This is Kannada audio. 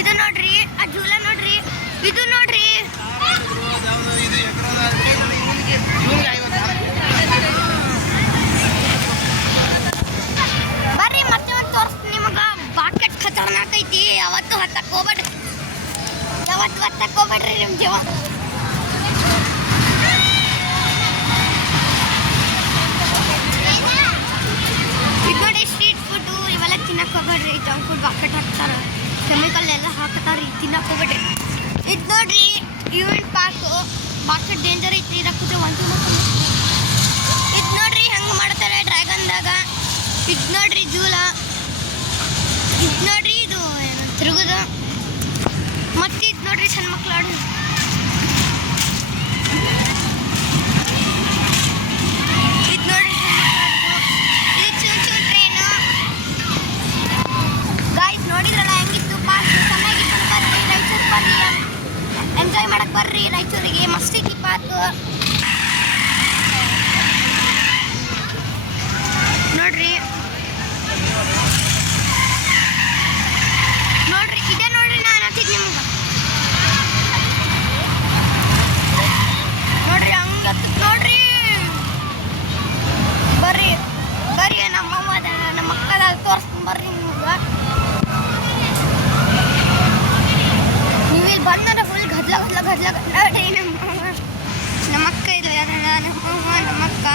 ಇದು ನೋಡ್ರಿ, ಆ ಜೂಲ ನೋಡ್ರಿ, ಇದು ನೋಡ್ರಿ. ಬರ್ರಿ ಮತ್ತೆ ಒಂದು ತೋರಿಸ್ತೀನಿ ನಿಮಗ. ಬಾಕೆಟ್ ಖತರ್ನಾಕ್ ಐತಿ. ಯಾವತ್ತು ಹತ್ತಕ್ಕೆ ಹೋಗ್ಬೇಡ್ರಿ, ಯಾವತ್ತು ಹತ್ತಕ್ಕೆ ಹೋಗ್ಬೇಡ್ರಿ ನಿಮ್ಮ ಜೀವ. ಇದು ನೋಡಿ ಸ್ಟ್ರೀಟ್ ಫುಡ್ಡು ಇವೆಲ್ಲ ತಿನ್ನಕ್ಕೆ ಹೋಗ್ಬೇಡ್ರಿ. ಜಂಕ್ ಫುಡ್ ಬಾಕೆಟ್ ಹಾಕ್ತಾರೆ, ಕೆಮಿಕಲ್ ಎಲ್ಲ ಹಾಕ್ತಾರೆ, ತಿನ್ನಕ್ಕೆ ಹೋಗ್ಬೇಡ್ರಿ. ಇದು ನೋಡ್ರಿ ಈವೆಂಟ್ ಪಾರ್ಕು, ಬಾಕೆಟ್ ಡೇಂಜರ್ ಐತಿ, ರಕ್ಕತೆ ಒಂದು. ಇದು ನೋಡ್ರಿ ಹೆಂಗೆ ಮಾಡ್ತಾರೆ ಡ್ರ್ಯಾಗನ್ದಾಗ. ಇದು ನೋಡ್ರಿ ಜೂಲ, ಇದು ನೋಡ್ರಿ ಇದು ಏನು ತಿರುಗುದು. ಮತ್ತೆ ಇದು ನೋಡ್ರಿ ಸಣ್ಣ ಮಕ್ಳು ಆಡು. ಇದು ನೋಡ್ರಿ ಇದು ಚೂರು ಚೂರು ಟ್ರೈನು. ಗಾಯ್ಸ್ ನೋಡಿದ್ರಲ್ಲ ಹೆಂಗಿತ್ತು ಪಾರ್ಕ್, ಚೆನ್ನಾಗಿತ್ತು. ಬರ್ರಿ ರಾಯಚೂರು ಬರ್ರಿ, ಎಂಜಾಯ್ ಮಾಡಕ್ಕೆ ಬರ್ರಿ ರಾಯಚೂರಿಗೆ. ಮಸ್ತ್ ಐತಿ ಪಾರ್ಕ್. ನೋಡ್ರಿ ನೋಡ್ರಿ ಇದೇ ನೋಡ್ರಿ ನಾನು ಹತ್ತಿದ್ ನಿಮ್ಗೆ. ನೋಡ್ರಿ ಹಂಗೆ ನೋಡ್ರಿ. ಬರ್ರಿ ಬರ್ರಿ ನಮ್ಮಮ್ಮ ನಮ್ಮ ಅಕ್ಕದ ತೋರಿಸ್ತೀನಿ ಬರ್ರಿ ನಿಮ್ಗೆ. ನೀವು ಇಲ್ಲಿ ಬಂದ್ರೆ ಫುಲ್ ಗದ್ಲ ಗದ್ಲ ಗದ್ಲ ಗದ್ಲ. ನಮ್ಮ ಅಕ್ಕ ಇದು ಯಾರಲ್ಲ, ನಮ್ಮಮ್ಮ ನಮ್ಮ ಅಕ್ಕ.